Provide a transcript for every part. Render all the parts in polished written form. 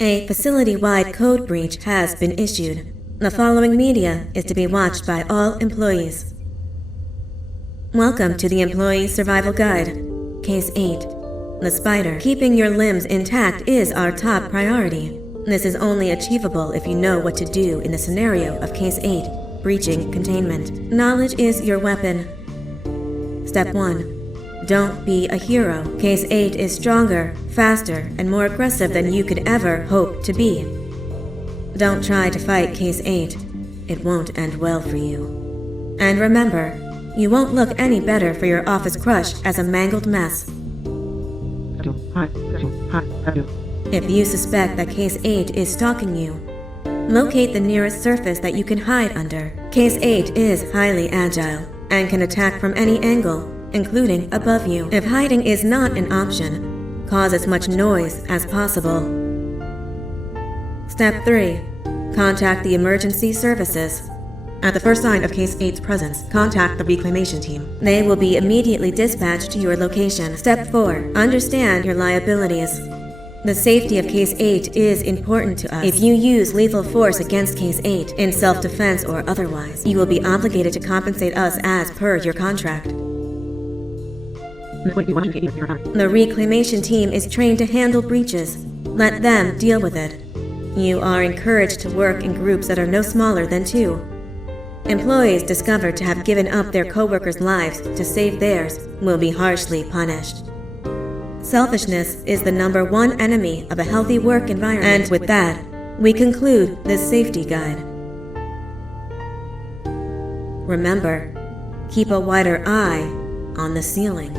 A facility-wide code breach has been issued. The following media is to be watched by all employees. Welcome to the Employee Survival Guide, Case 8. The spider. Keeping your limbs intact is our top priority. This is only achievable if you know what to do in the scenario of Case 8, breaching containment. Knowledge is your weapon. Step 1. Don't be a hero. Case 8 is stronger, faster, and more aggressive than you could ever hope to be. Don't try to fight Case 8. It won't end well for you. And remember, you won't look any better for your office crush as a mangled mess. If you suspect that Case 8 is stalking you, locate the nearest surface that you can hide under. Case 8 is highly agile and can attack from any angle, including above you. If hiding is not an option, cause as much noise as possible. Step 3. Contact the emergency services. At the first sign of Case 8's presence, contact the reclamation team. They will be immediately dispatched to your location. Step 4. Understand your liabilities. The safety of Case 8 is important to us. If you use lethal force against Case 8, in self-defense or otherwise, you will be obligated to compensate us as per your contract. The reclamation team is trained to handle breaches. Let them deal with it. You are encouraged to work in groups that are no smaller than 2. Employees discovered to have given up their co-workers' lives to save theirs will be harshly punished. Selfishness is the #1 enemy of a healthy work environment. And with that, we conclude this safety guide. Remember, keep a wider eye on the ceiling.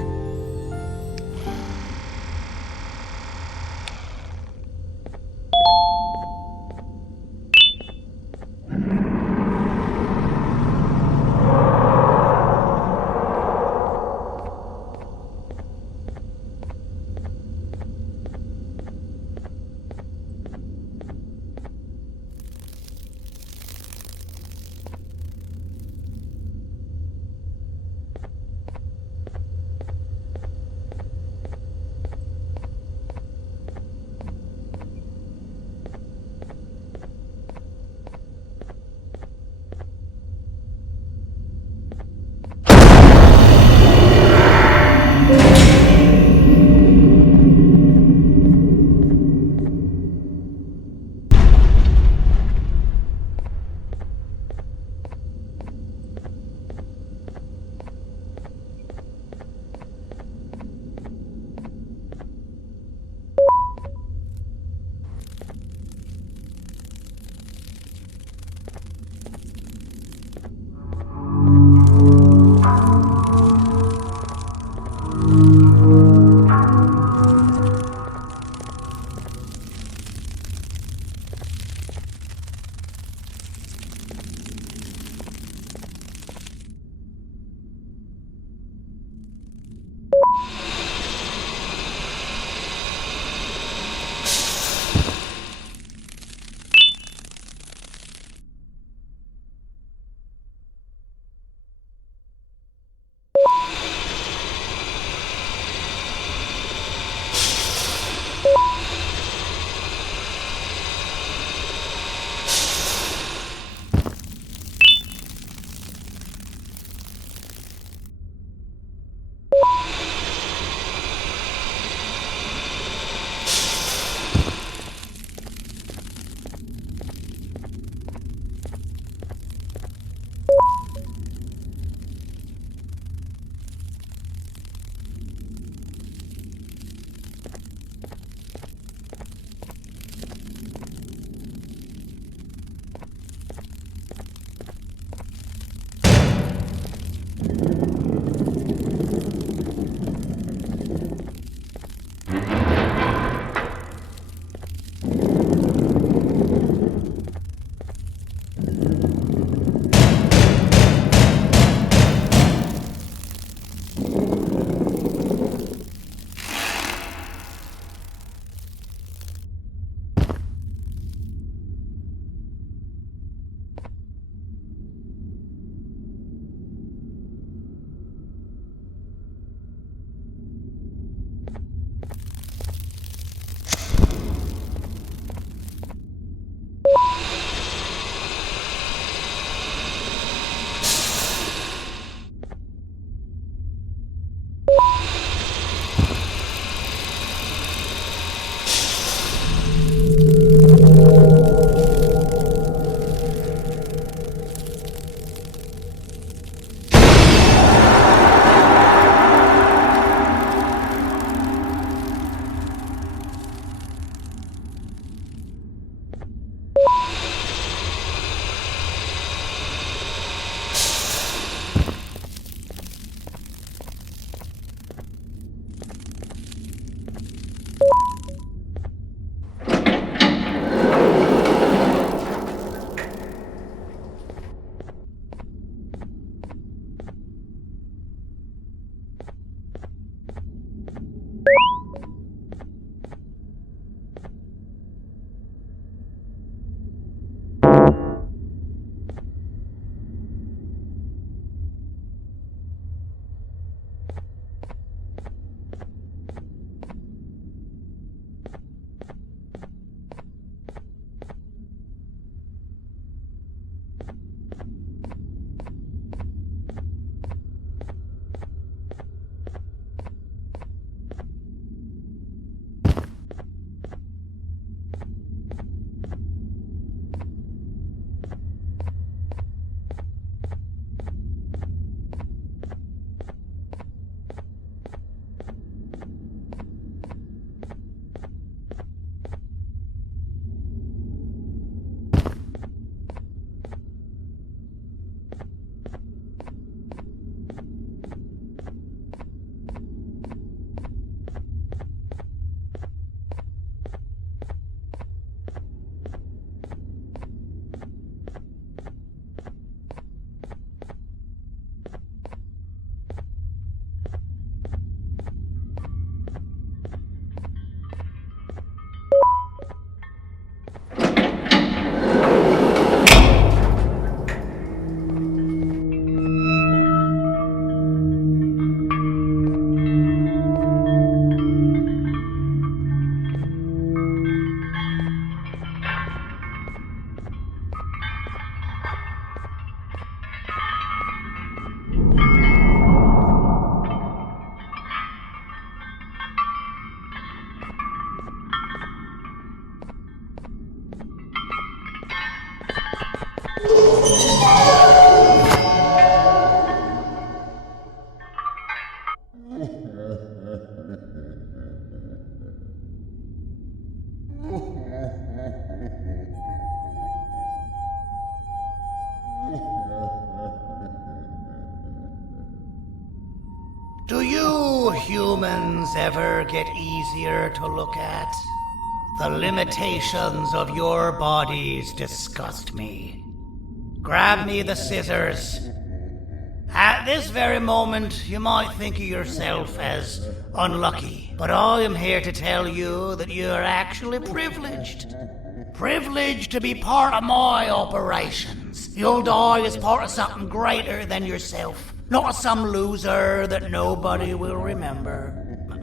Do you humans ever get easier to look at? The limitations of your bodies disgust me. Grab me the scissors. At this very moment, you might think of yourself as unlucky, but I am here to tell you that you are actually privileged. Privileged to be part of my operations. You'll die as part of something greater than yourself, not some loser that nobody will remember.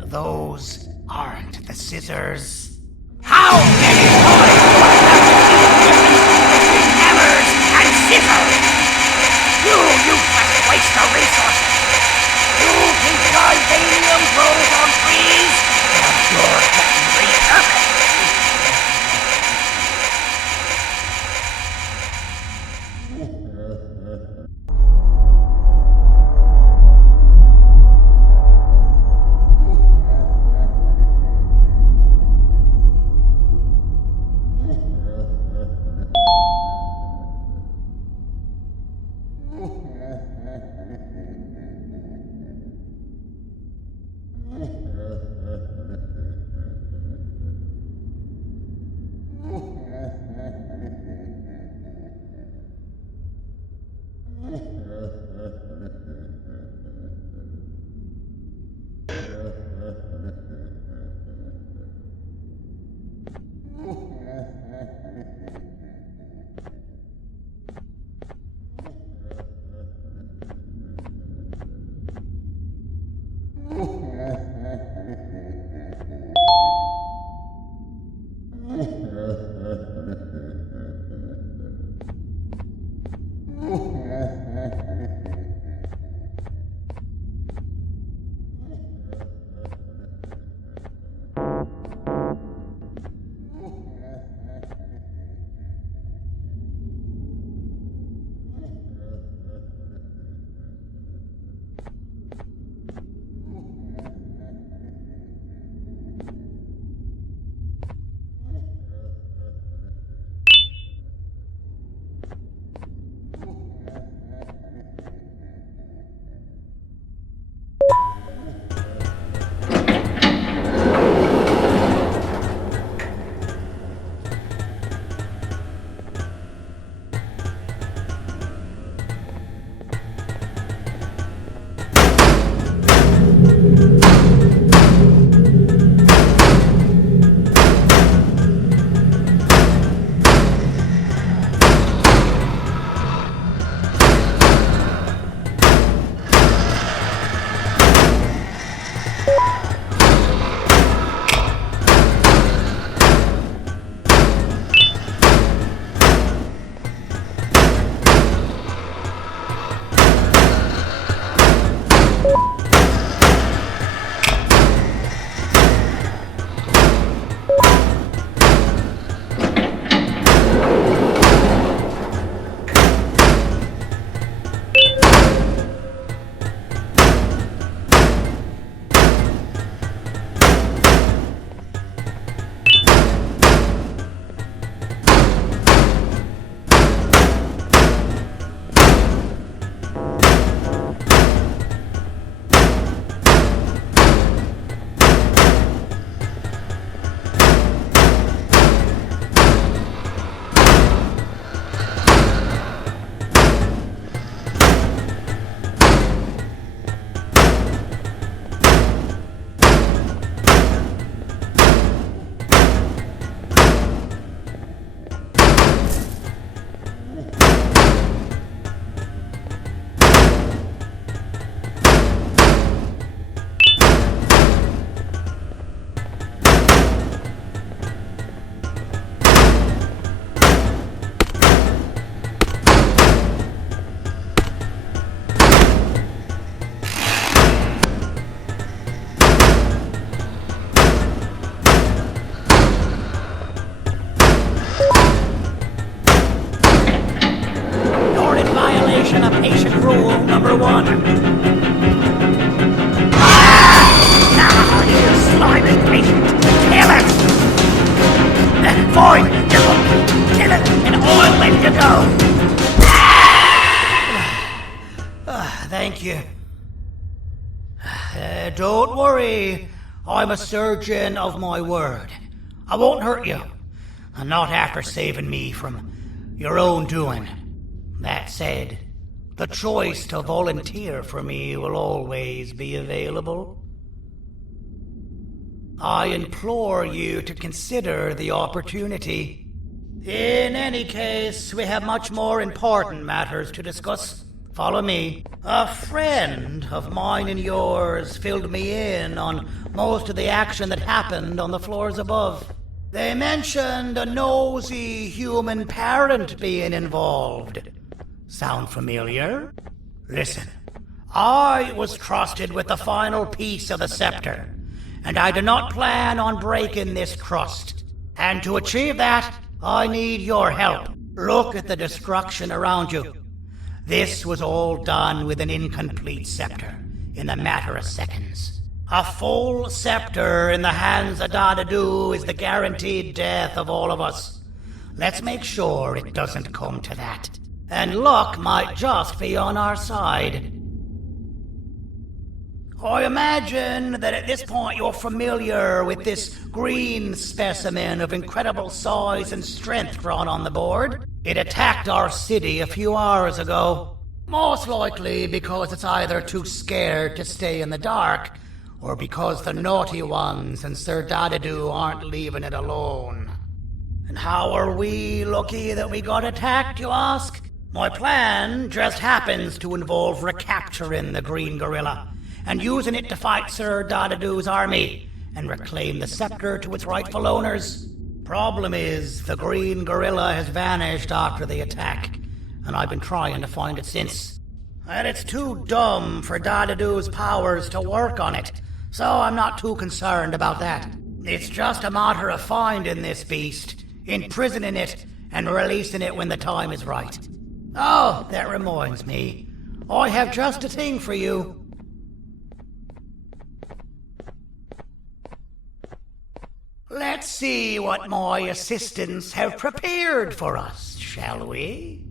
Those aren't the scissors. How many times do I have to keep between hammers and scissors? You useless waste of resources! You think titanium grows on trees? But you're getting repurposed! Don't worry. I'm a surgeon of my word. I won't hurt you. And not after saving me from your own doing. That said, the choice to volunteer for me will always be available. I implore you to consider the opportunity. In any case, we have much more important matters to discuss. Follow me. A friend of mine and yours filled me in on most of the action that happened on the floors above. They mentioned a nosy human parent being involved. Sound familiar? Listen, I was trusted with the final piece of the scepter, and I do not plan on breaking this trust. And to achieve that, I need your help. Look at the destruction around you. This was all done with an incomplete scepter, in a matter of seconds. A full scepter in the hands of Dadadu is the guaranteed death of all of us. Let's make sure it doesn't come to that. And luck might just be on our side. I imagine that at this point you're familiar with this green specimen of incredible size and strength drawn on the board. It attacked our city a few hours ago. Most likely because it's either too scared to stay in the dark, or because the naughty ones and Sir Dadadu aren't leaving it alone. And how are we lucky that we got attacked, you ask? My plan just happens to involve recapturing the green gorilla and using it to fight Sir Dadadu's army and reclaim the scepter to its rightful owners. Problem is, the green gorilla has vanished after the attack, and I've been trying to find it since. And it's too dumb for Dadadu's powers to work on it, so I'm not too concerned about that. It's just a matter of finding this beast, imprisoning it, and releasing it when the time is right. Oh, that reminds me. I have just a thing for you. Let's see what my assistants have prepared for us, shall we?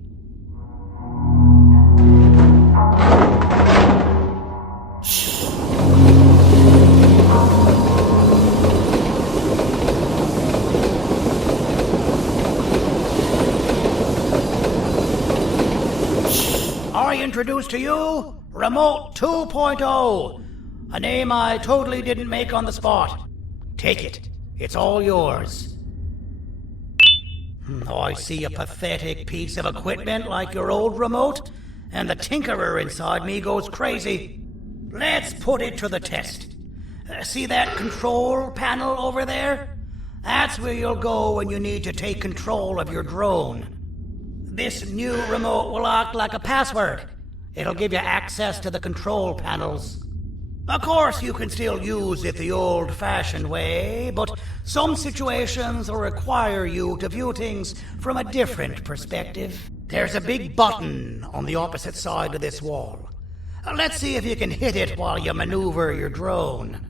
I introduce to you Remote 2.0, a name I totally didn't make on the spot. Take it. It's all yours. I see a pathetic piece of equipment like your old remote, and the tinkerer inside me goes crazy. Let's put it to the test. See that control panel over there? That's where you'll go when you need to take control of your drone. This new remote will act like a password. It'll give you access to the control panels. Of course, you can still use it the old-fashioned way, but some situations will require you to view things from a different perspective. There's a big button on the opposite side of this wall. Let's see if you can hit it while you maneuver your drone.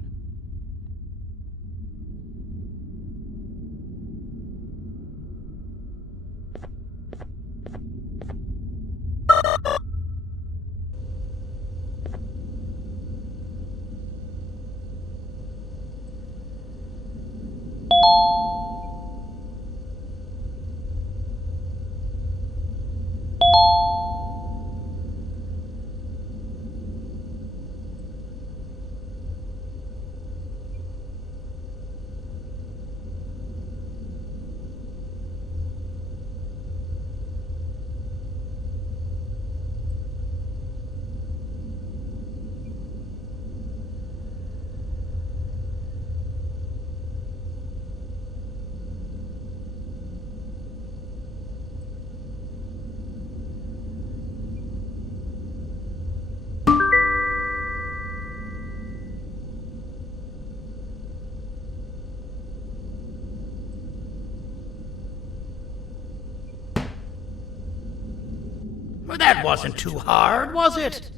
That wasn't too hard, was it?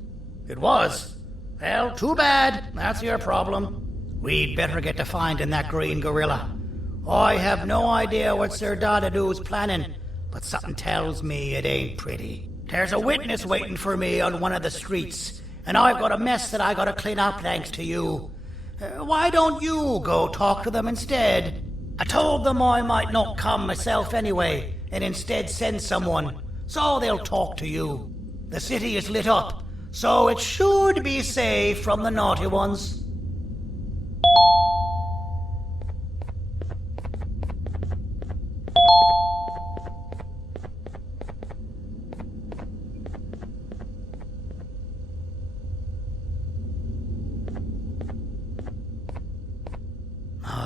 It was. Well, too bad. That's your problem. We'd better get to finding that green gorilla. I have no idea what Sir Dadadu's planning, but something tells me it ain't pretty. There's a witness waiting for me on one of the streets, and I've got a mess that I gotta clean up thanks to you. Why don't you go talk to them instead? I told them I might not come myself anyway, and instead send someone, so they'll talk to you. The city is lit up, so it should be safe from the naughty ones.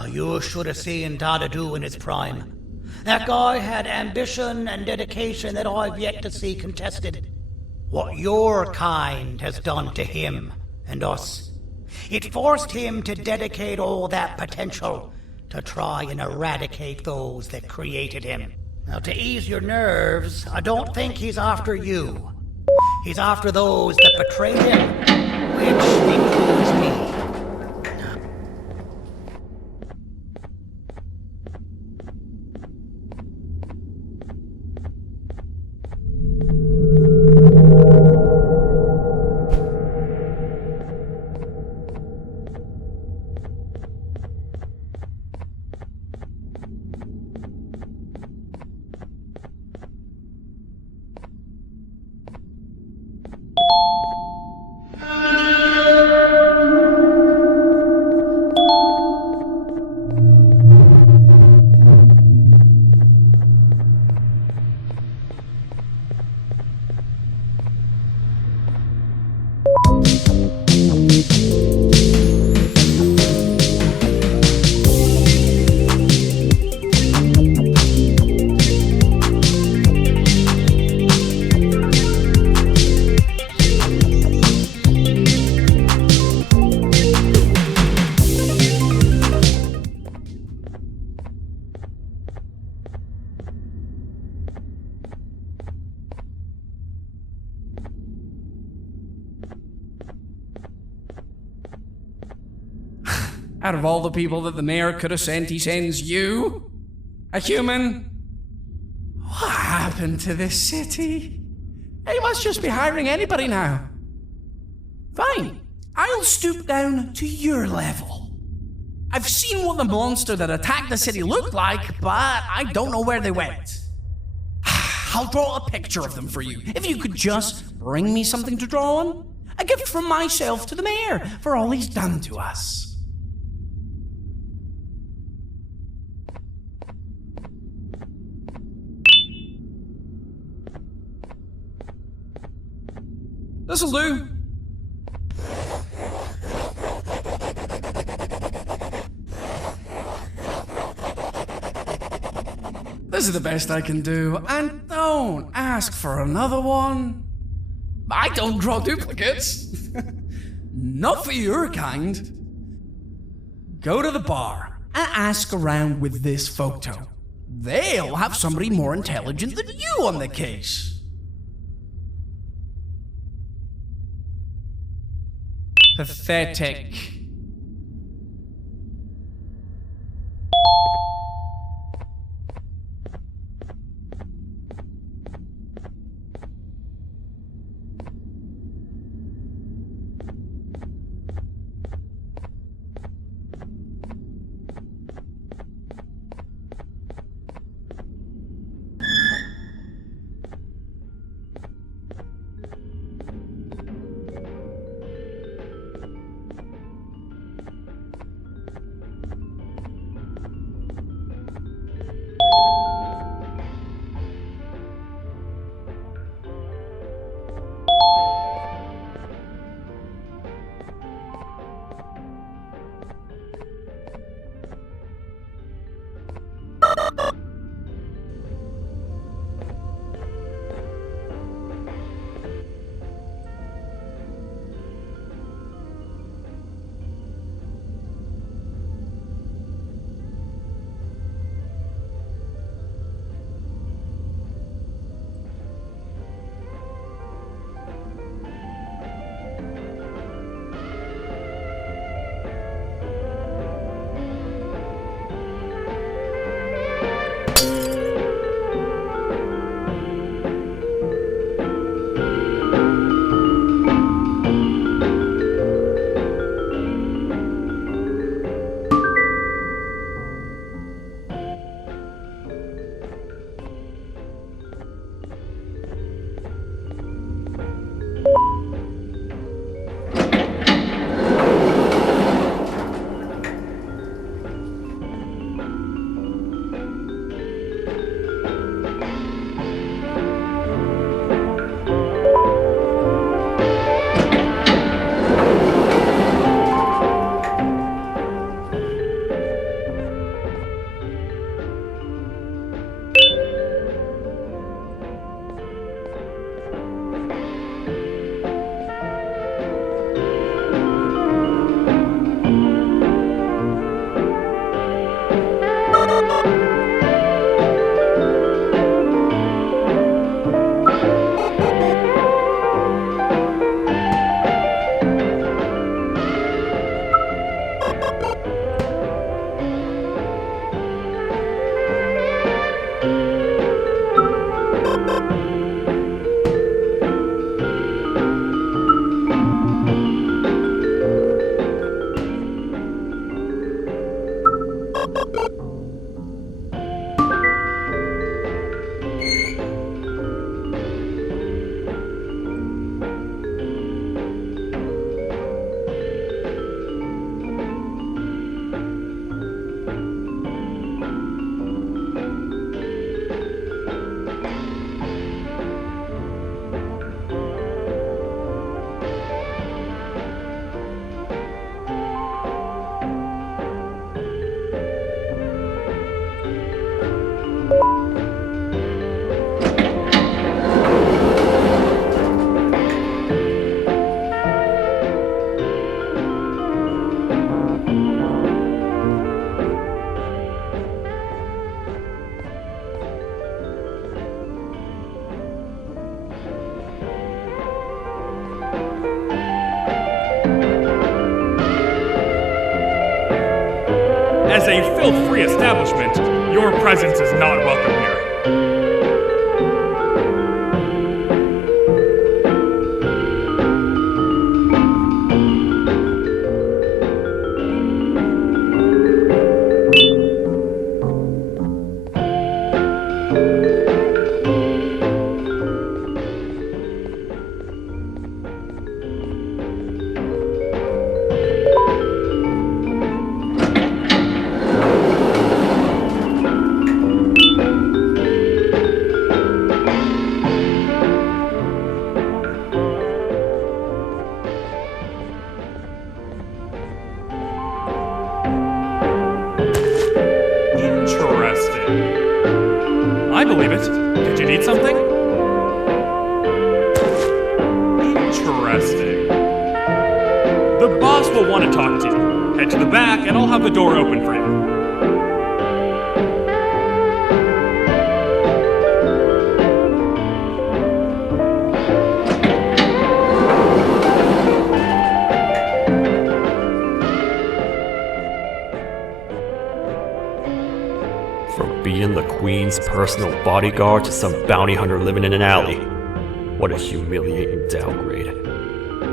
You should have seen Dadadu in his prime. That guy had ambition and dedication that I've yet to see contested. What your kind has done to him and us. It forced him to dedicate all that potential to try and eradicate those that created him. Now, to ease your nerves, I don't think he's after you. He's after those that betrayed him, which includes me. Out of all the people that the mayor could have sent, he sends you? A human? What happened to this city? He must just be hiring anybody now. Fine, I'll stoop down to your level. I've seen what the monster that attacked the city looked like, but I don't know where they went. I'll draw a picture of them for you, if you could just bring me something to draw on. A gift from myself to the mayor for all he's done to us. This'll do. This is the best I can do, and don't ask for another one. I don't draw duplicates. Not for your kind. Go to the bar and ask around with this photo. They'll have somebody more intelligent than you on the case. Pathetic. As a filth-free establishment, your presence is not welcome here. I believe it. Did you need something? Interesting. The boss will want to talk to you. Head to the back and I'll have the door open for you. From being the Queen's personal bodyguard to some bounty hunter living in an alley. What a humiliating downgrade.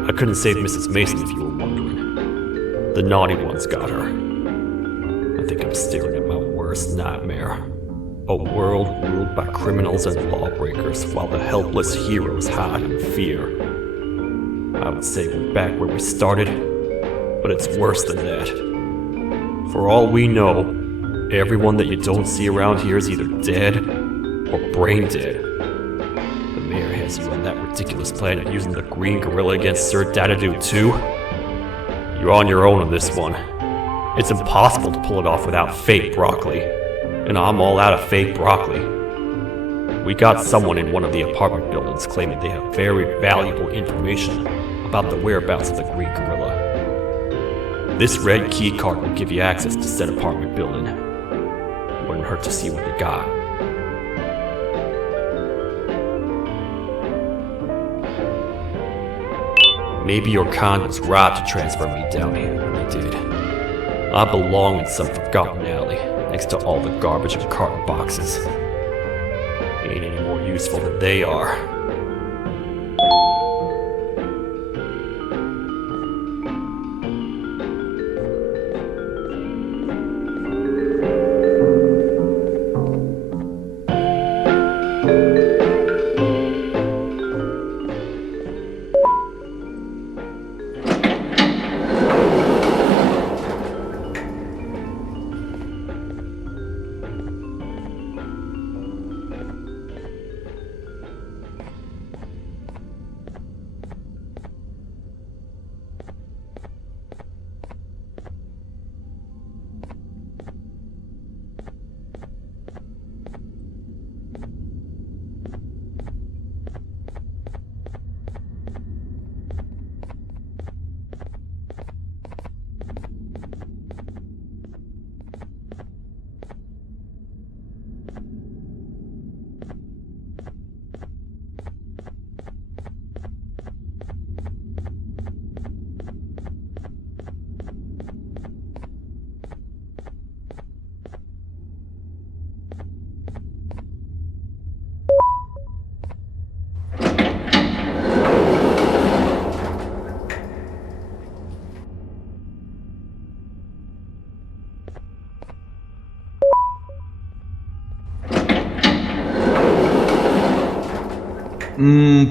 I couldn't save Mrs. Mason if you were wondering. The naughty ones got her. I think I'm staring at my worst nightmare. A world ruled by criminals and lawbreakers while the helpless heroes hide in fear. I would say we're back where we started, but it's worse than that. For all we know, everyone that you don't see around here is either dead or brain dead. The mayor has you on that ridiculous plan of using the green gorilla against Sir Dadadoo too. You're on your own on this one. It's impossible to pull it off without fake broccoli, and I'm all out of fake broccoli. We got someone in one of the apartment buildings claiming they have very valuable information about the whereabouts of the green gorilla. This red key card will give you access to said apartment building. Wouldn't hurt to see what they got. Maybe your kind was right to transfer me down here when they did. I belong in some forgotten alley, next to all the garbage and carton boxes. Ain't any more useful than they are.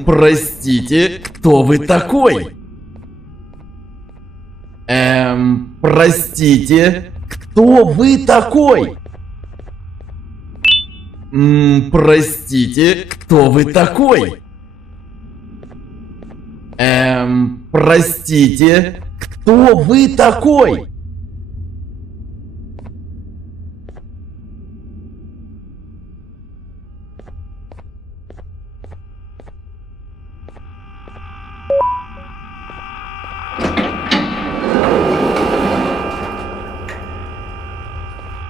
Простите, кто вы такой? Простите, кто вы такой? Простите, кто вы такой? Простите, кто вы такой?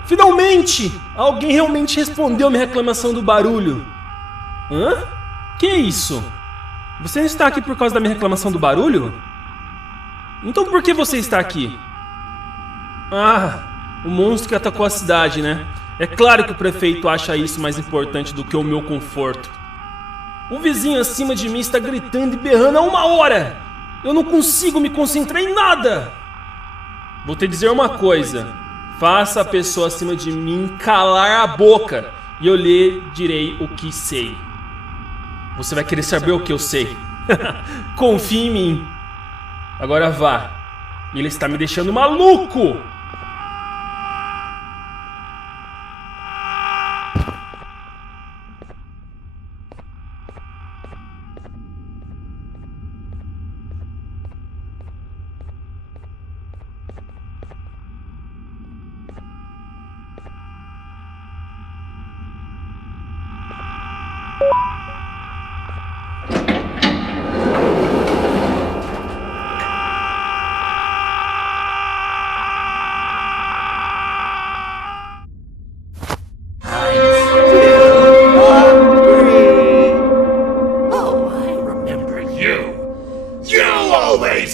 Finalmente! Alguém realmente respondeu minha reclamação do barulho. Hã? Que isso? Você está aqui por causa da minha reclamação do barulho? Então por que você está aqui? Ah, O monstro que atacou a cidade, né? É claro que o prefeito acha isso mais importante do que o meu conforto. O vizinho acima de mim está gritando e berrando há 1 hora. Eu não consigo me concentrar em nada. Vou te dizer uma coisa. Faça a pessoa acima de mim calar a boca e eu lhe direi o que sei. Você vai querer saber o que eu sei. Confie em mim. Agora vá. Ele está me deixando maluco.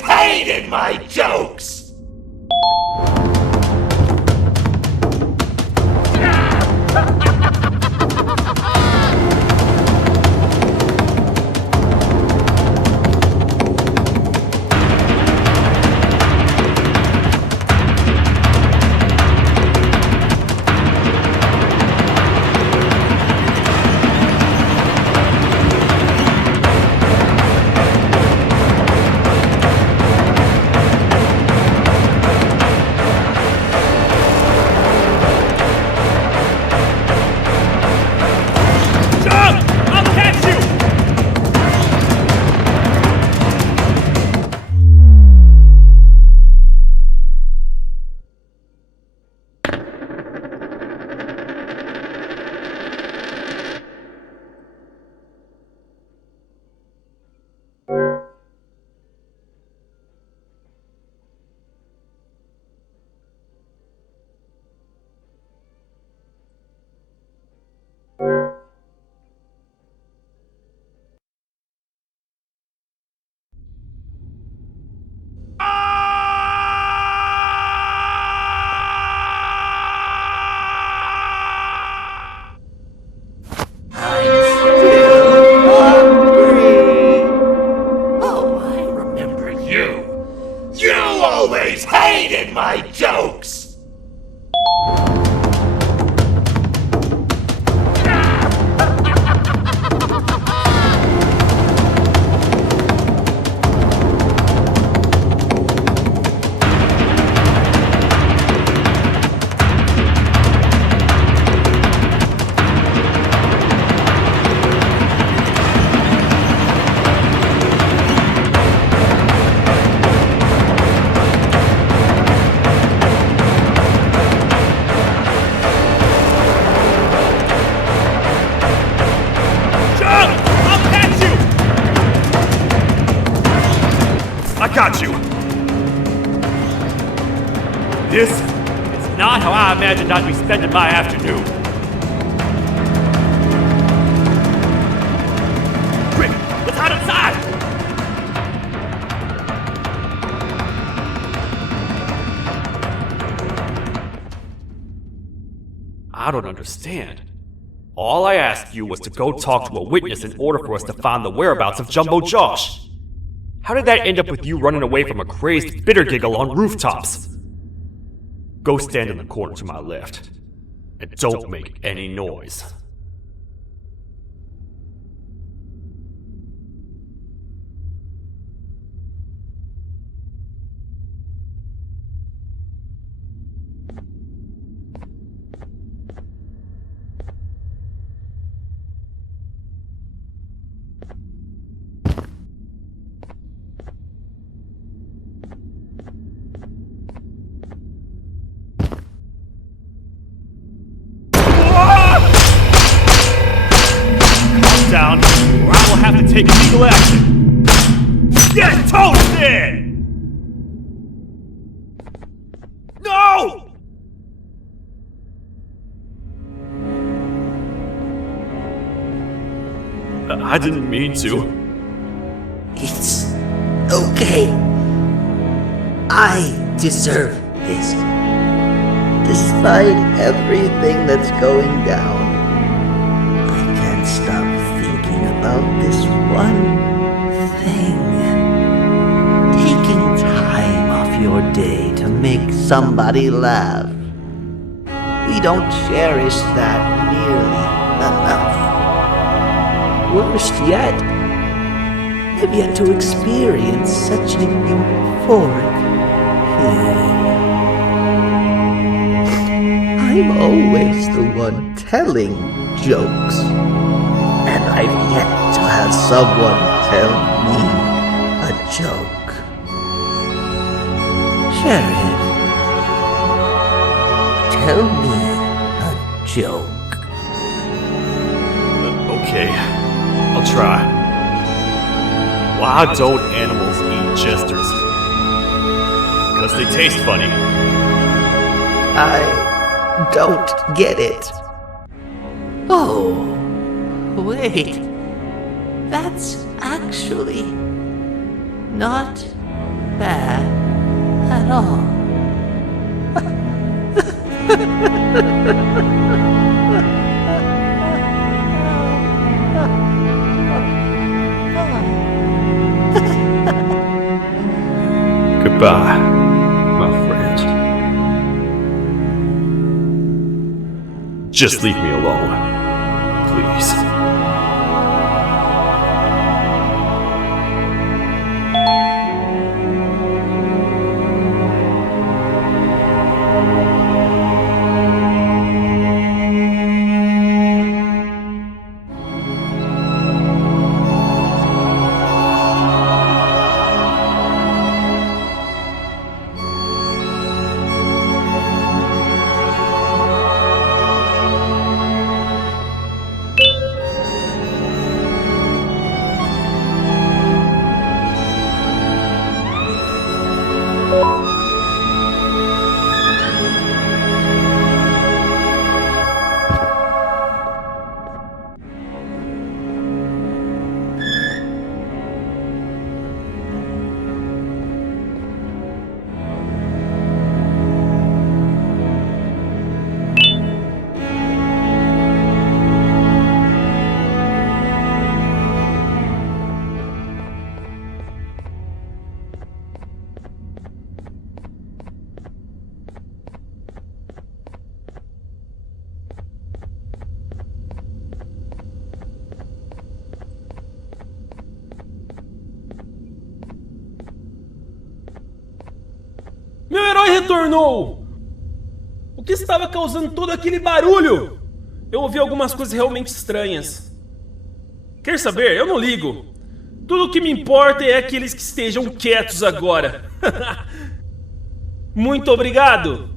Hated my jokes! Hated my jokes! I got you! This is not how I imagined I'd be spending my afternoon. Quick, let's hide inside! I don't understand. All I asked you was to go talk to a witness in order for us to find the whereabouts of Jumbo Josh. How did that end up with you running away from a crazed bitter giggle on rooftops? Go stand in the corner to my left, and don't make any noise. Down, or I will have to take legal action. Get toasted! No! I didn't mean to. It's okay. I deserve this. despite everything that's going down, I can't stop thinking about this one thing. Taking time off your day to make somebody laugh. We don't cherish that nearly enough. Worst yet, I've yet to experience such an euphoric feeling. I'm always the one telling jokes, and I've yet to have someone tell me a joke. Jared, tell me a joke. Okay, I'll try. Why don't animals eat jesters? Because they taste funny. I don't get it. Oh, wait. That's actually not bad at all. Goodbye, my friend. Just leave me alone, please. Meu herói retornou! O que estava causando todo aquele barulho? Eu ouvi algumas coisas realmente estranhas. Quer saber? Eu não ligo. Tudo o que me importa é aqueles que estejam quietos agora. Muito obrigado!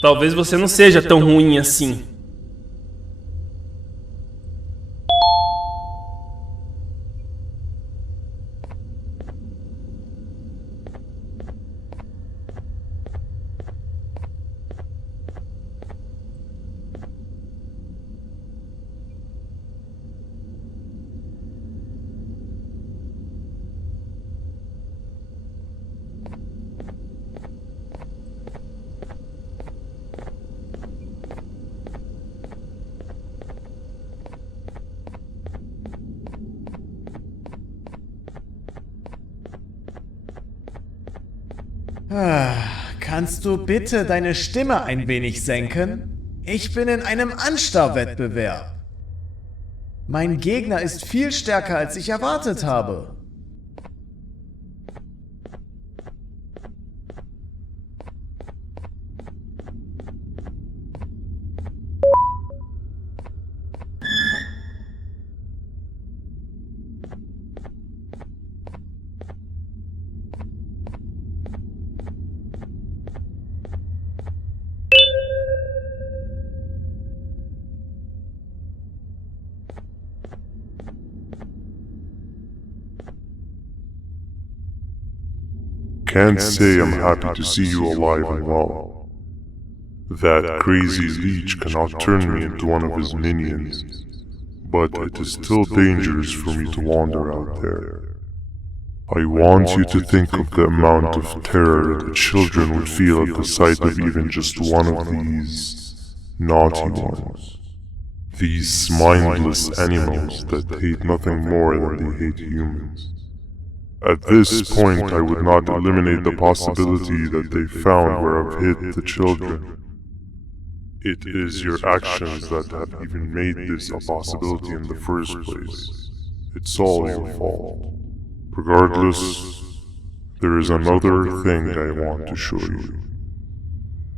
Talvez você não seja tão ruim assim. Kannst du bitte deine Stimme ein wenig senken? Ich bin in einem Anstarrwettbewerb. Mein Gegner ist viel stärker, als ich erwartet habe. Can't say I'm happy to see you alive and well. That crazy leech cannot turn me into one of his minions, but it is still dangerous for me to wander out there. I want you to think of the amount of terror the children would feel at the sight of even just one of these naughty ones. These mindless animals that hate nothing more than they hate humans. At this point, I would not eliminate the possibility that they found where I've hid the children. It is your actions that have even made this a possibility in the first place. It's all your fault. Regardless, there is another thing I want to show you.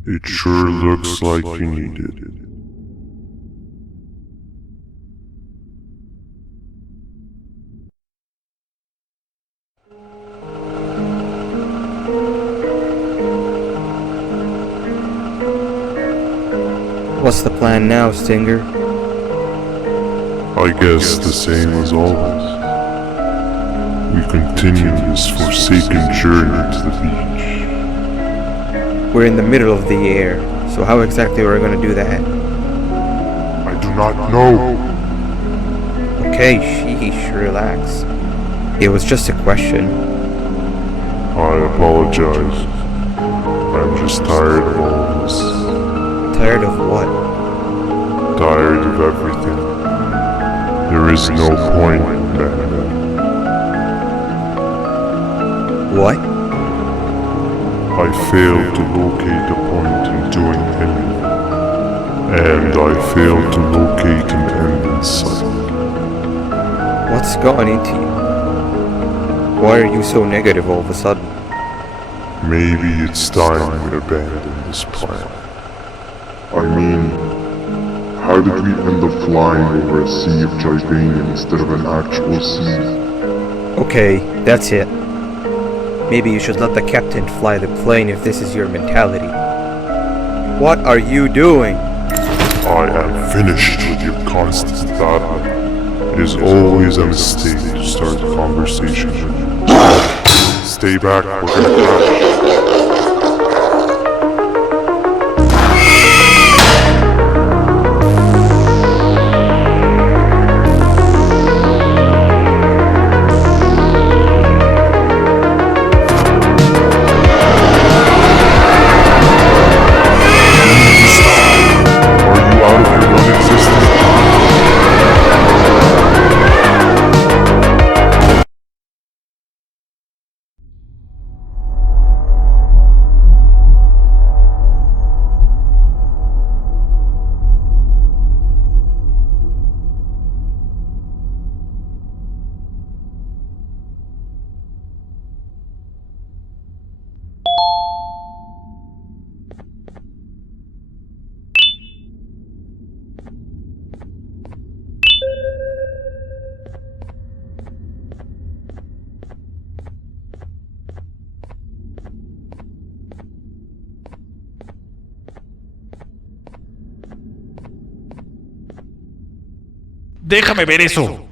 It sure looks like you need it. What's the plan now, Stinger? I guess the same as always. We continue this forsaken journey to the beach. We're in the middle of the air, so how exactly are we going to do that? I do not know. Okay, sheesh, relax. It was just a question. I apologize. I'm just tired of all this. Tired of what? Tired of everything. There is no point, Banban. What? I failed to locate a point in doing anything. And I failed to locate an end in sight. What's gotten into you? Why are you so negative all of a sudden? Maybe it's time we abandon this plan. I mean, how did we end up flying over a sea of Jibanium instead of an actual sea? Okay, that's it. Maybe you should let the captain fly the plane if this is your mentality. What are you doing? I am finished with your constant battle. It is always a mistake to start a conversation with you. Stay back, we're gonna crash. ¡Déjame ver eso!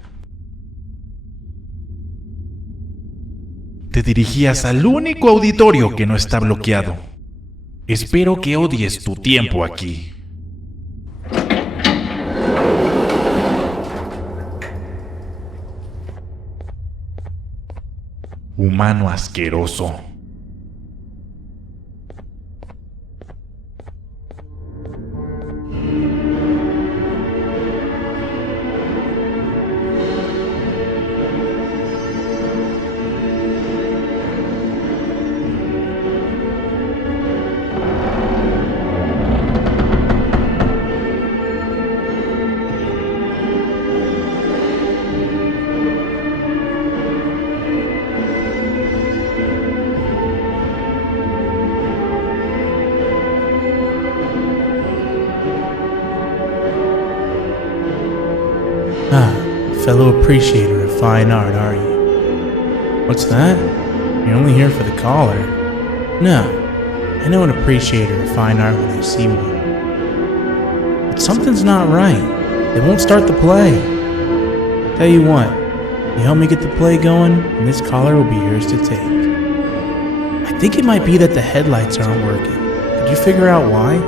Te dirigías al único auditorio que no está bloqueado. Espero que odies tu tiempo aquí. Humano asqueroso. Fellow appreciator of fine art, are you? What's that? You're only here for the collar. No, I know an appreciator of fine art when I see one. But something's not right. They won't start the play. Tell you what, you help me get the play going, and this collar will be yours to take. I think it might be that the headlights aren't working. Could you figure out why?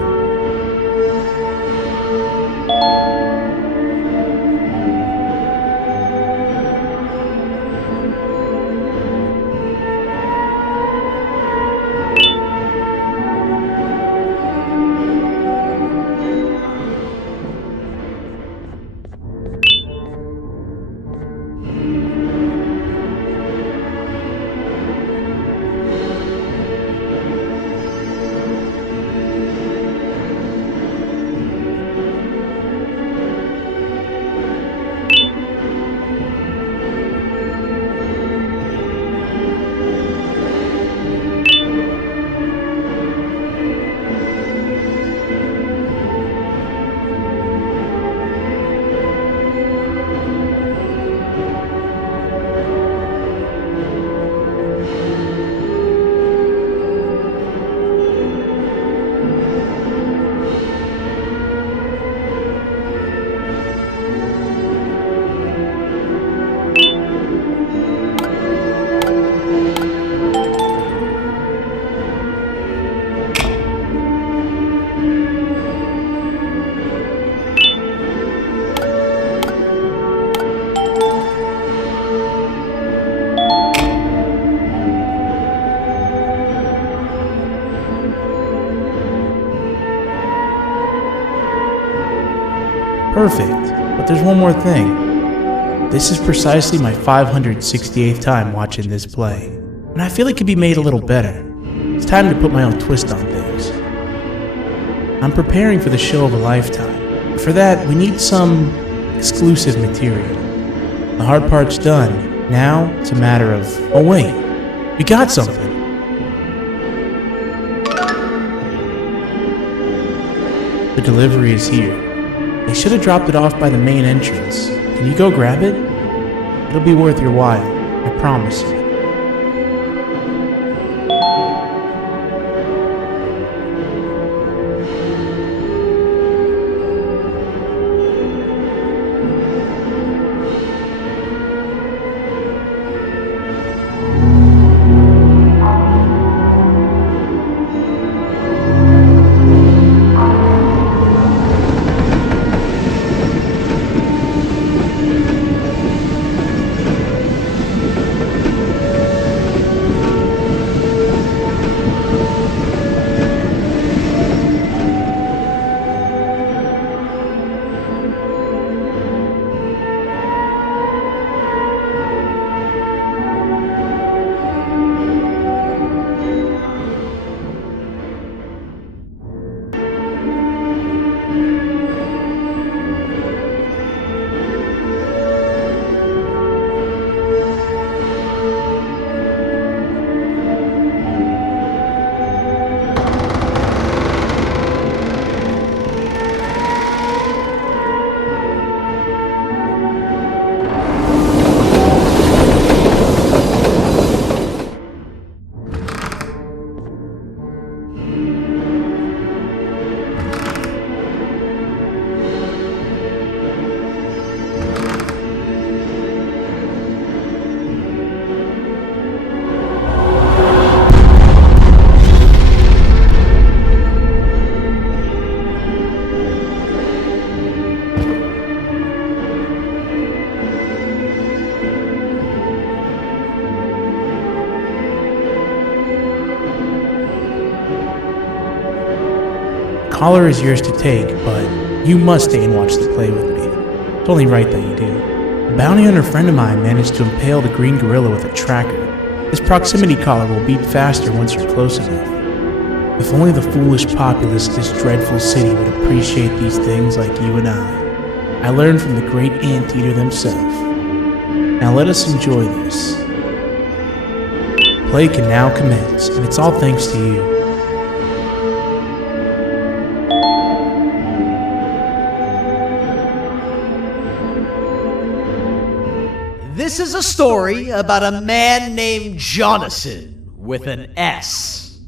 perfect, but there's one more thing. This is precisely my 568th time watching this play, and I feel it could be made a little better. It's time to put my own twist on things. I'm preparing for the show of a lifetime. For that, we need some exclusive material. The hard part's done. Now, it's a matter of, oh wait, we got something. The delivery is here. They should have dropped it off by the main entrance. Can you go grab it? It'll be worth your while, I promise you. Collar is yours to take, but you must stay and watch the play with me. It's only right that you do. A bounty hunter friend of mine managed to impale the green gorilla with a tracker. This proximity collar will beat faster once you're close enough. If only the foolish populace of this dreadful city would appreciate these things like you and I learned from the great anteater themselves. Now let us enjoy this. Play can now commence, and it's all thanks to you. This is a story about a man named Jonathan with an S.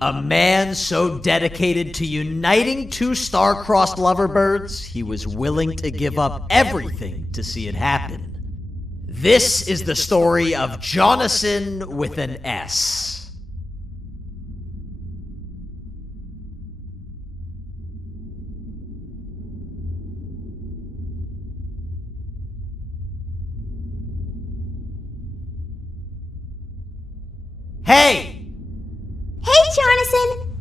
A man so dedicated to uniting two star-crossed loverbirds, he was willing to give up everything to see it happen. This is the story of Jonathan with an S. Hey! Hey, Jonathan!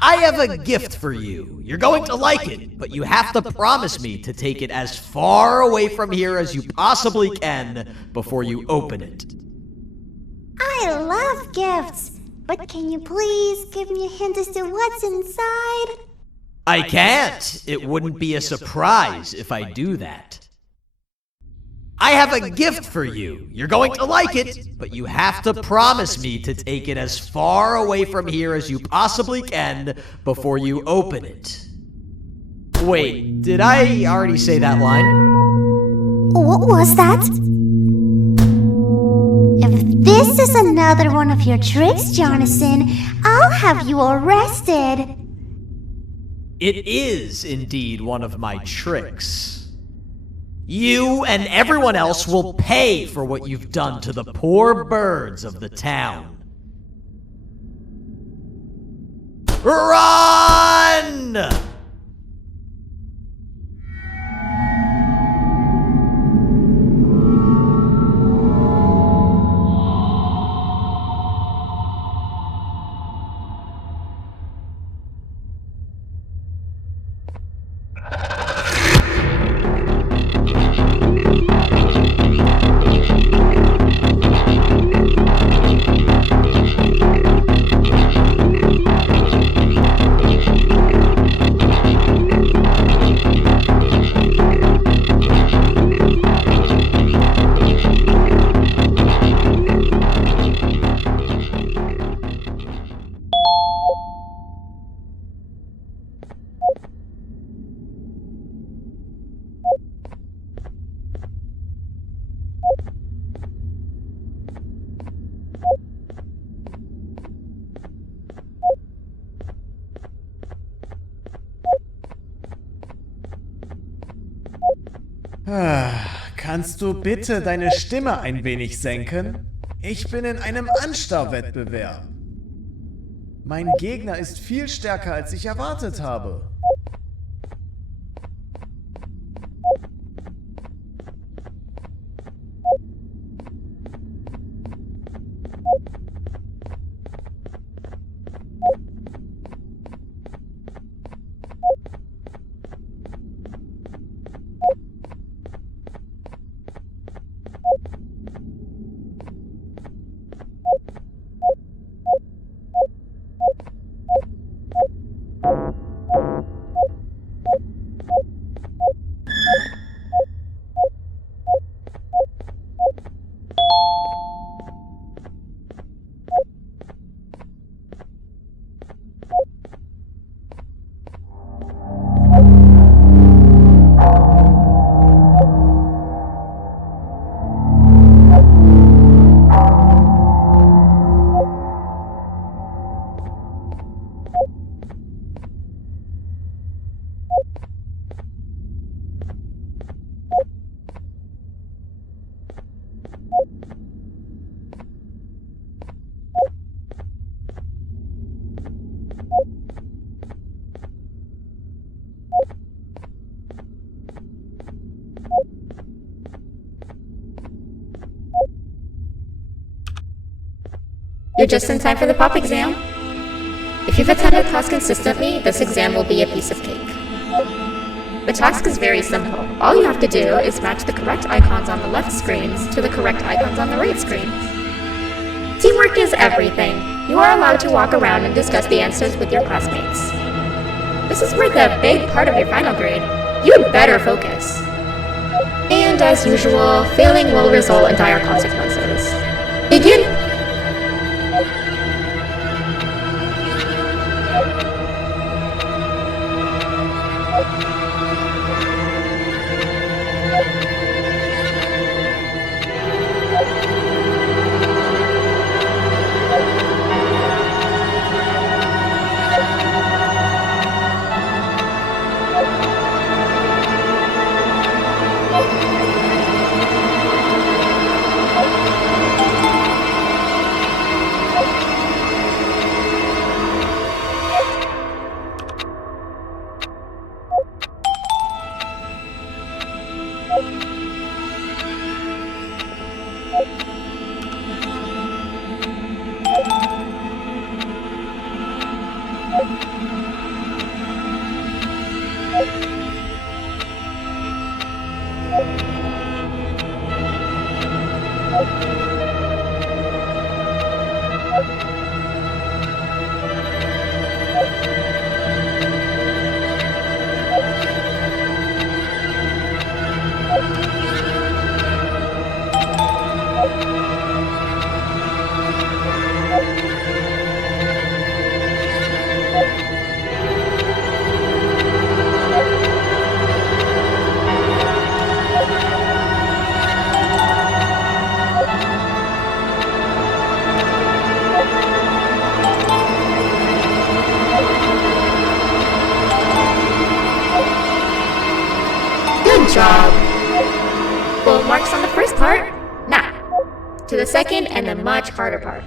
I have a gift for you. You're going to like it, but you have to promise me to take it as far away from here as you possibly can before you open it. I love gifts, but can you please give me a hint as to what's inside? I can't. It wouldn't be a surprise if I do that. I have a gift for you. You're going to like it, but you have to promise me to take it as far away from here as you possibly can before you open it. Wait, did I already say that line? What was that? If this is another one of your tricks, Jonathan, I'll have you arrested. It is indeed one of my tricks. You and everyone else will pay for what you've done to the poor birds of the town. Run! Kannst du bitte deine Stimme ein wenig senken? Ich bin in einem Anstarrwettbewerb. Mein Gegner ist viel stärker, als ich erwartet habe. You're just in time for the pop exam. If you've attended class consistently, this exam will be a piece of cake. The task is very simple. All you have to do is match the correct icons on the left screens to the correct icons on the right screens. Teamwork is everything. You are allowed to walk around and discuss the answers with your classmates. This is worth a big part of your final grade. You'd better focus. And as usual, failing will result in dire consequences. Begin! Job. Full marks on the first part. Now, to the second and the much harder part.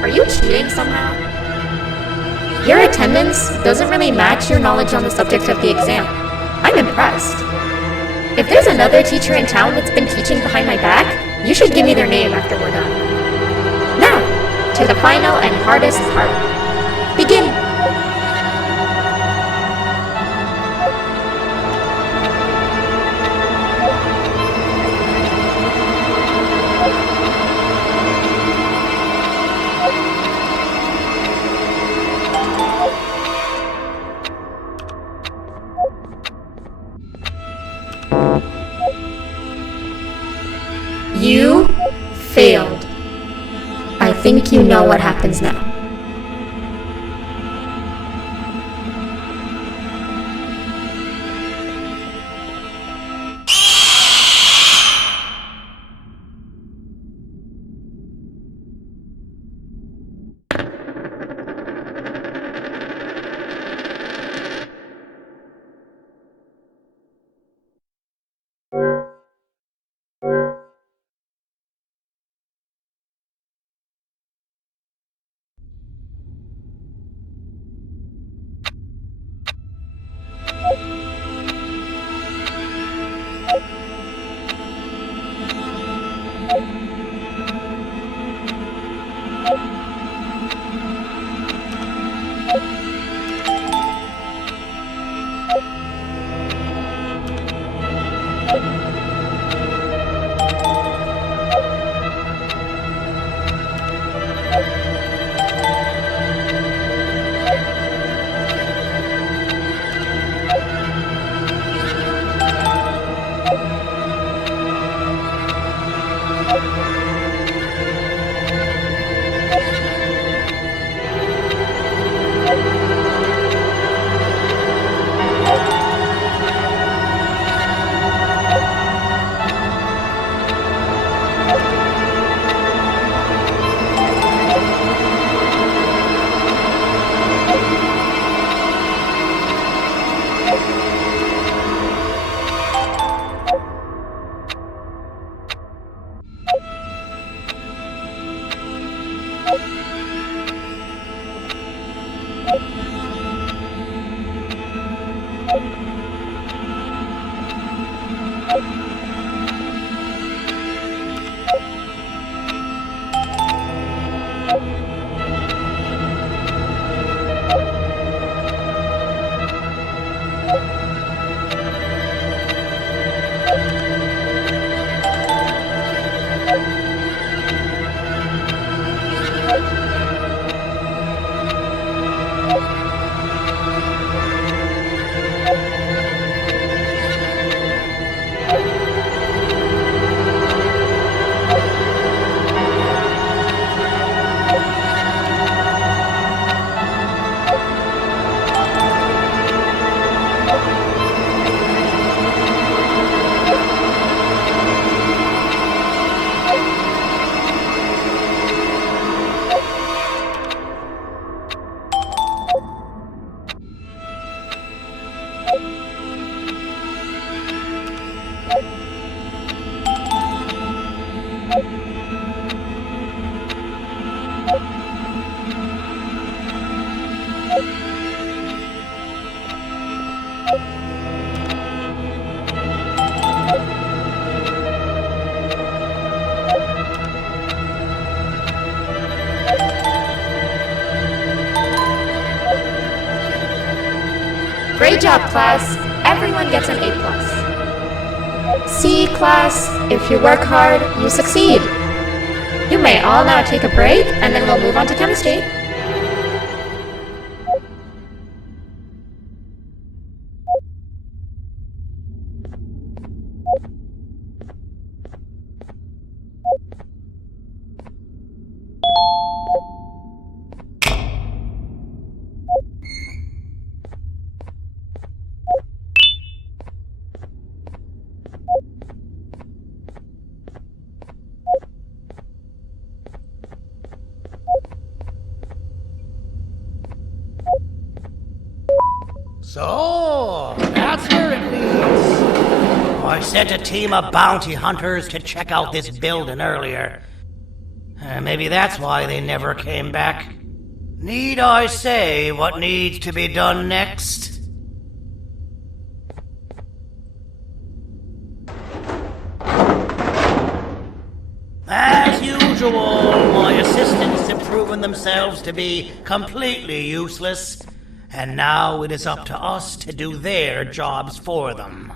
Are you cheating somehow? Your attendance doesn't really match your knowledge on the subject of the exam. I'm impressed. If there's another teacher in town that's been teaching behind my back, you should give me their name after we're done. Now, to the final and hardest part. Begin! You failed. I think you know what happens now. Good job, class. Everyone gets an A+. See, class, if you work hard, you succeed. You may all now take a break, and then we'll move on to chemistry. So, that's where it leads. I sent a team of bounty hunters to check out this building earlier. Maybe that's why they never came back. Need I say what needs to be done next? As usual, my assistants have proven themselves to be completely useless. And now it is up to us to do their jobs for them.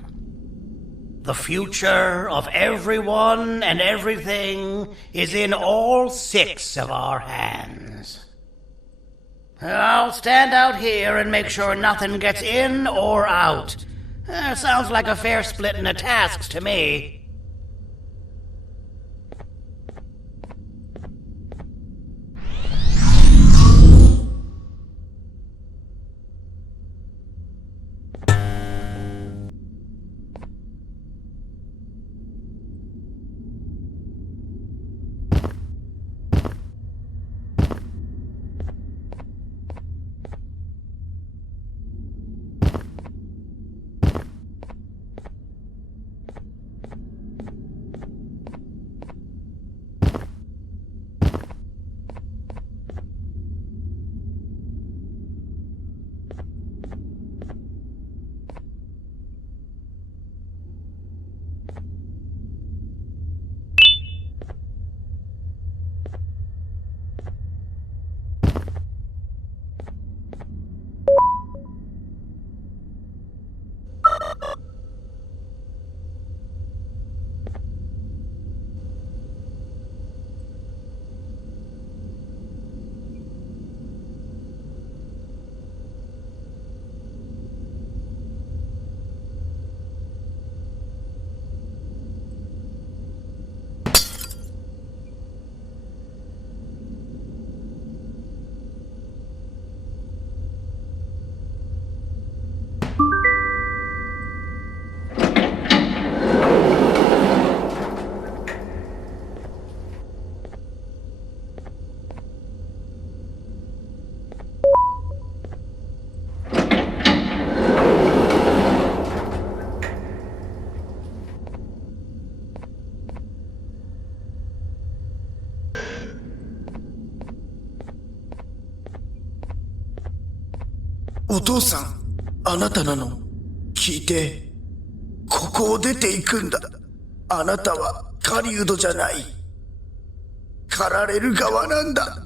The future of everyone and everything is in all 6 of our hands. I'll stand out here and make sure nothing gets in or out. Sounds like a fair splitting of tasks to me.お父さん、あなたなの？聞いて。ここを出て行くんだ。あなたは狩人じゃない。狩られる側なんだ。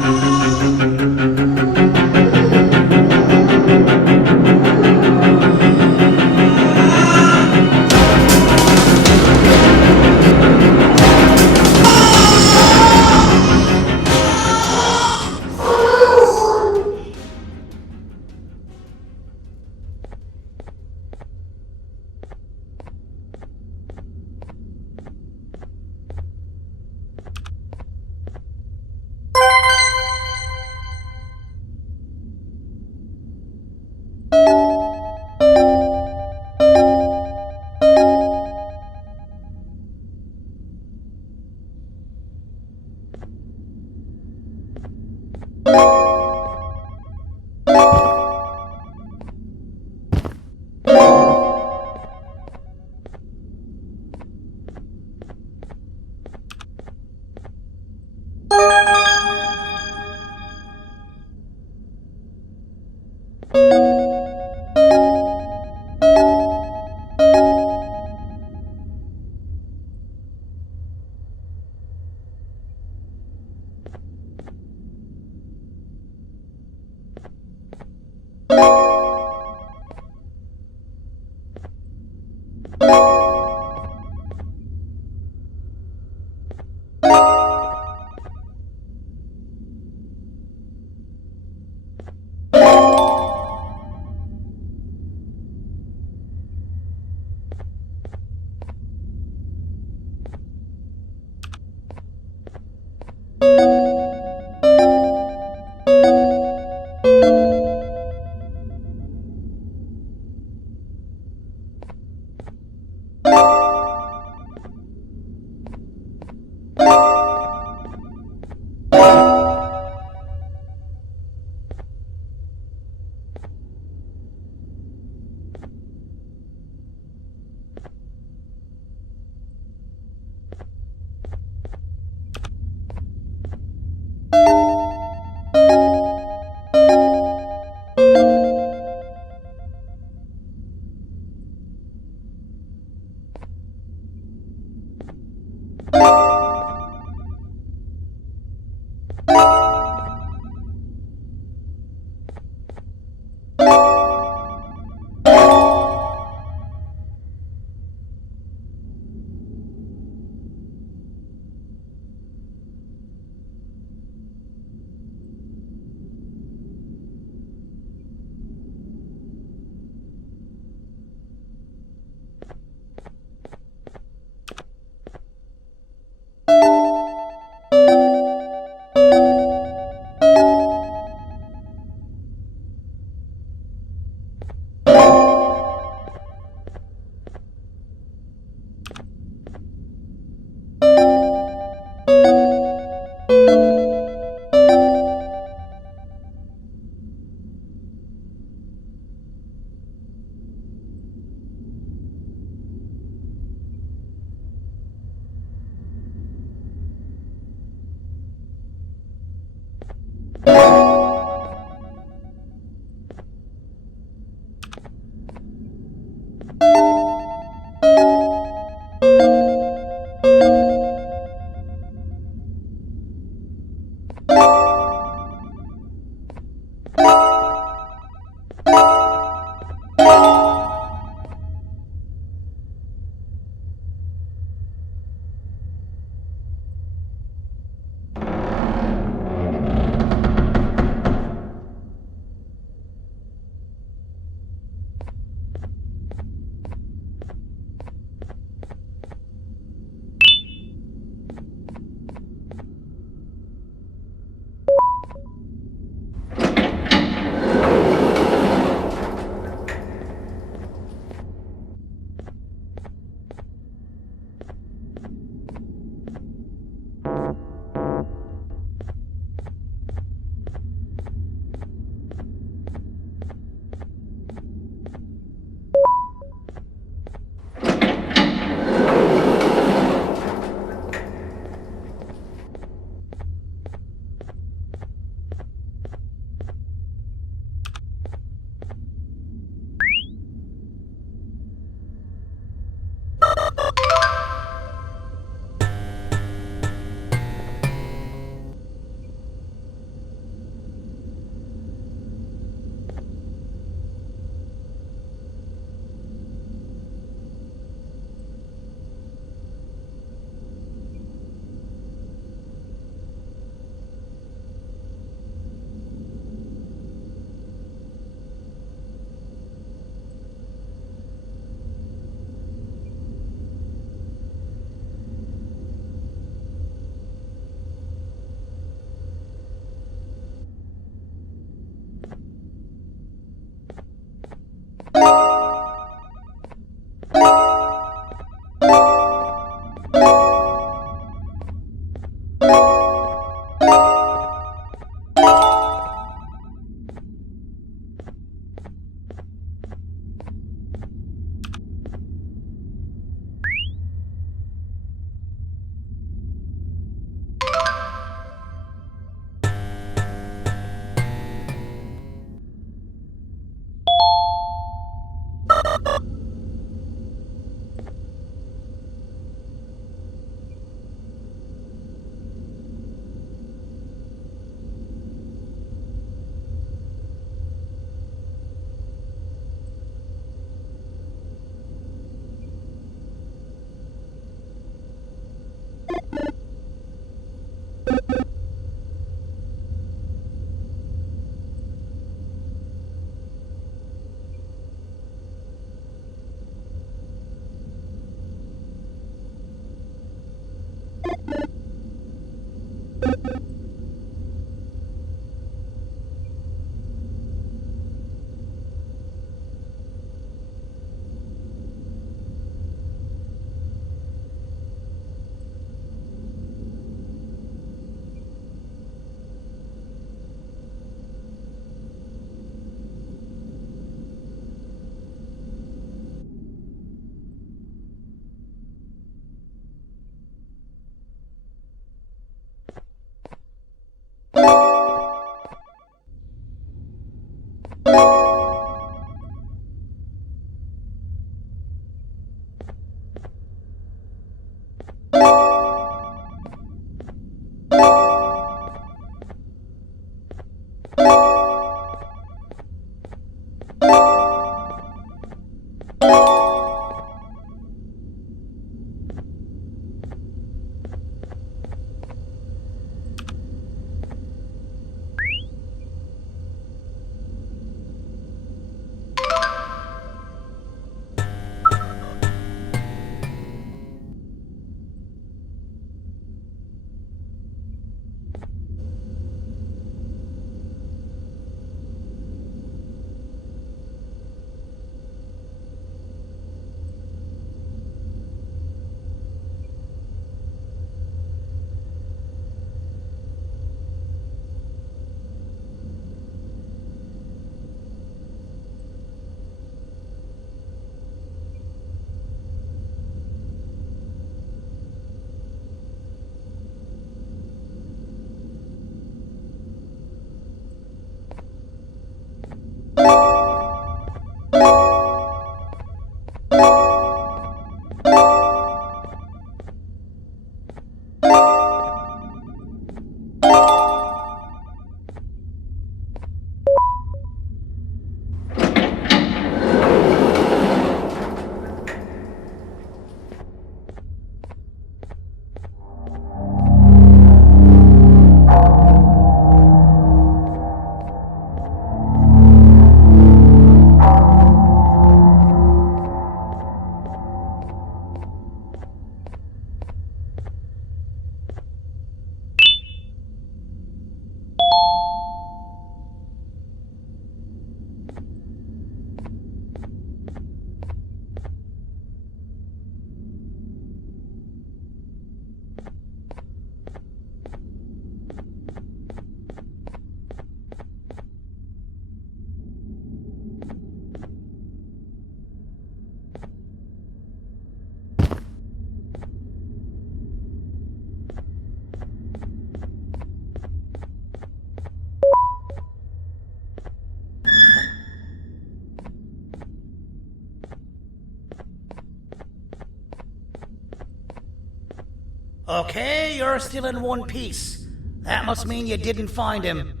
Okay, you're still in one piece. That must mean you didn't find him.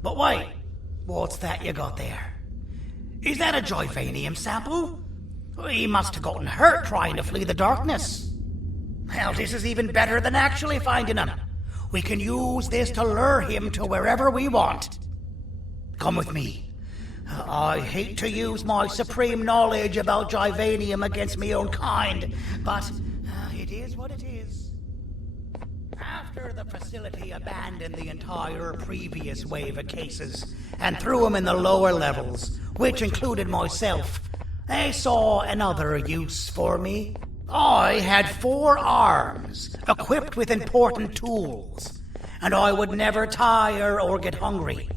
But wait, what's that you got there? Is that a Joyvanium sample? He must have gotten hurt trying to flee the darkness. Well, this is even better than actually finding him. We can use this to lure him to wherever we want. Come with me. I hate to use my supreme knowledge about Joyvanium against my own kind, but it is what it is. After the facility abandoned the entire previous wave of cases and threw them in the lower levels, which included myself, they saw another use for me. I had 4 arms, equipped with important tools, and I would never tire or get hungry.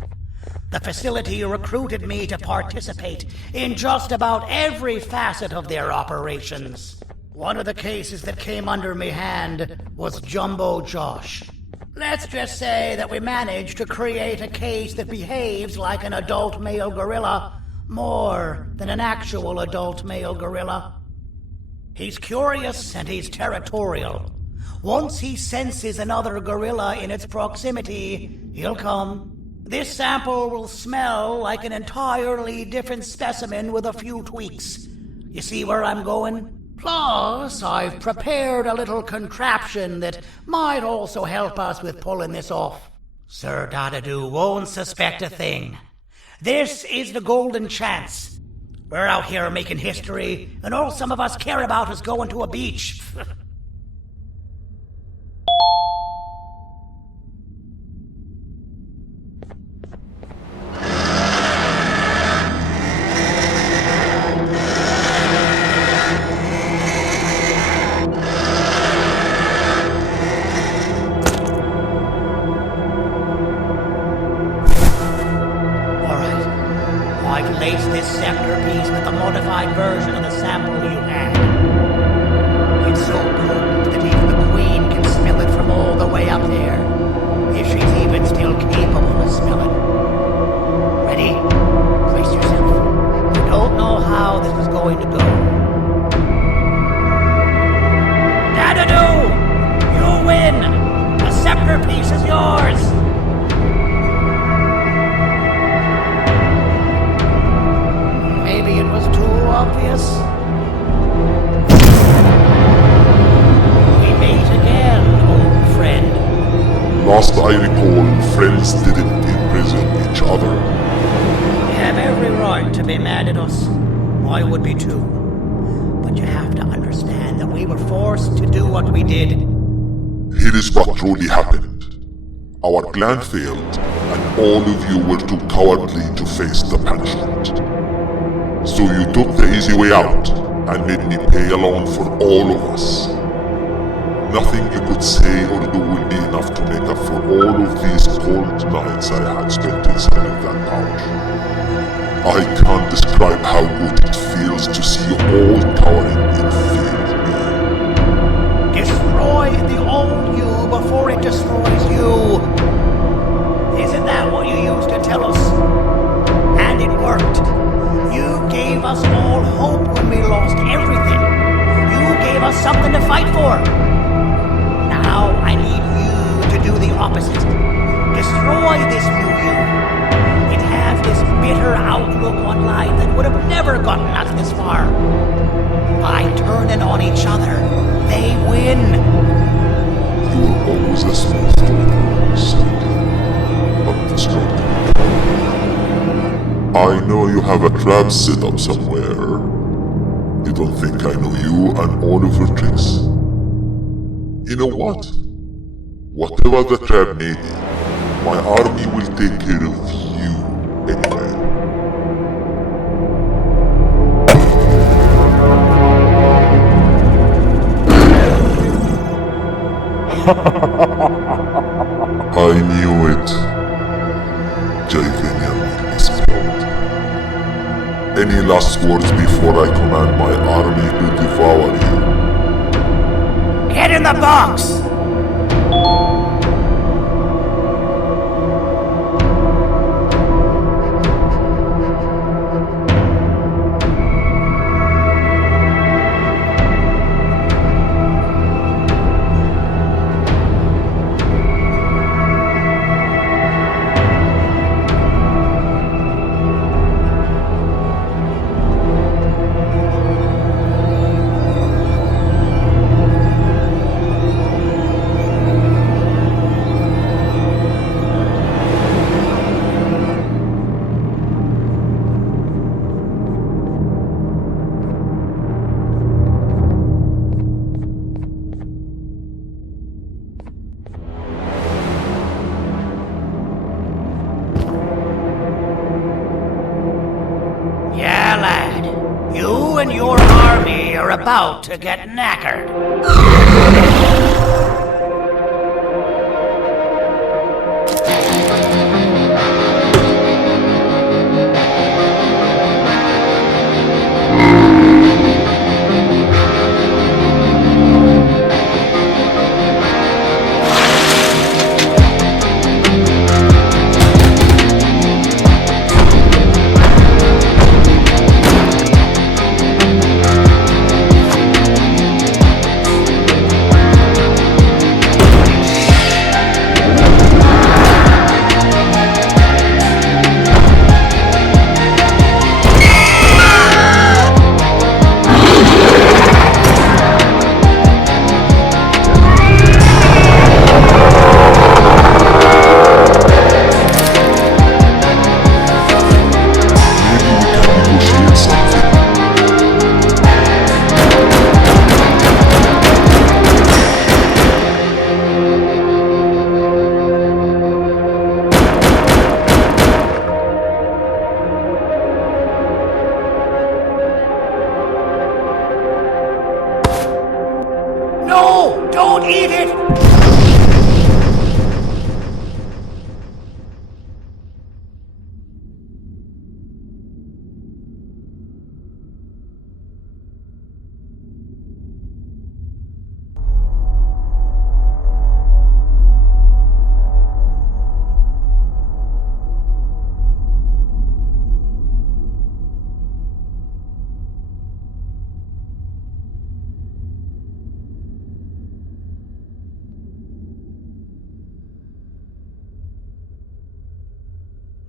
The facility recruited me to participate in just about every facet of their operations. One of the cases that came under me hand was Jumbo Josh. Let's just say that we managed to create a case that behaves like an adult male gorilla more than an actual adult male gorilla. He's curious and he's territorial. Once he senses another gorilla in its proximity, he'll come. This sample will smell like an entirely different specimen with a few tweaks. You see where I'm going? Plus, I've prepared a little contraption that might also help us with pulling this off. Sir Dadadoo won't suspect a thing. This is the golden chance. We're out here making history, and all some of us care about is going to a beach. I've laced this scepter piece with the modified version of the sample you had. It's so good that even the Queen can smell it from all the way up there, if she's even still capable of smelling. Ready? Brace yourself. You don't know how this is going to go. Dadadoo! You win! The scepter piece is yours! Maybe it was too obvious. We meet again, old friend. Last I recall, friends didn't imprison each other. You have every right to be mad at us. I would be too. But you have to understand that we were forced to do what we did. Here is what truly happened. Our plan failed, and all of you were too cowardly to face the punishment. So you took the easy way out, and made me pay alone for all of us. Nothing you could say or do will be enough to make up for all of these cold nights I had spent inside of that pouch. I can't describe how good it feels to see you all cowering in fear of me. Destroy the old you before it destroys you. Isn't that what you used to tell us? And it worked. You gave us all hope when we lost everything. You gave us something to fight for. Now I need you to do the opposite. Destroy this new you. It has this bitter outlook on life that would have never gotten us this far. By turning on each other, they win. You were always a smooth talker, Sandy. But the strong. I know you have a trap set up somewhere. You don't think I know you and all of your tricks? You know what? Whatever the trap may be, my army will take care of you anyway. I knew it. Joyvanium will be spilled. Any last words before I command my army to devour you? Get in the box! about to get knackered. No! Don't eat it!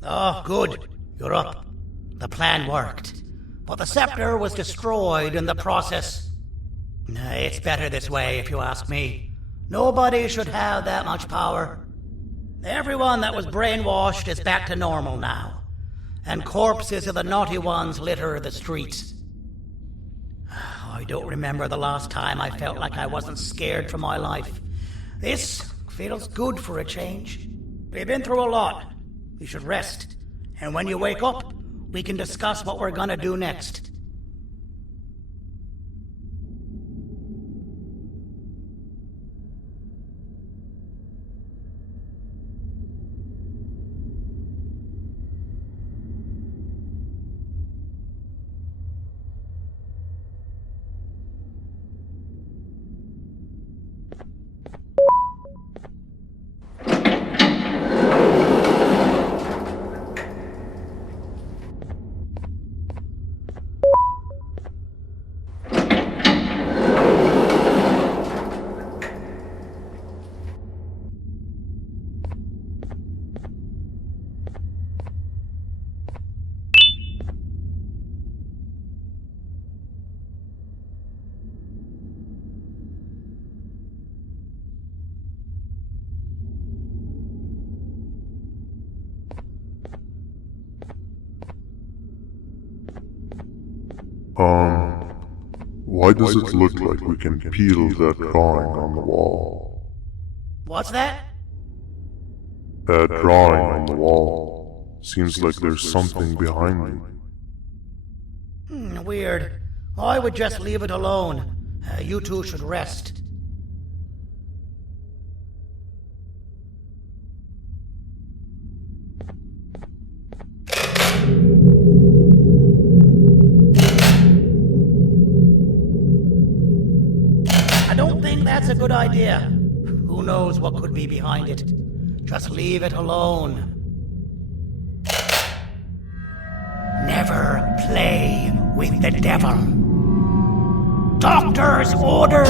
Oh, good. You're up. The plan worked. But the scepter was destroyed in the process. It's better this way, if you ask me. Nobody should have that much power. Everyone that was brainwashed is back to normal now. And corpses of the naughty ones litter the streets. I don't remember the last time I felt like I wasn't scared for my life. This feels good for a change. We've been through a lot. You should rest. And when you wake up, we can discuss what we're gonna do next. Why does it look like we can peel that drawing on the wall? What's that? That drawing on the wall. Seems like there's something behind it. Weird. I would just leave it alone. You two should rest. I don't think that's a good idea. Who knows what could be behind it? Just leave it alone. Never play with the devil. Doctor's orders!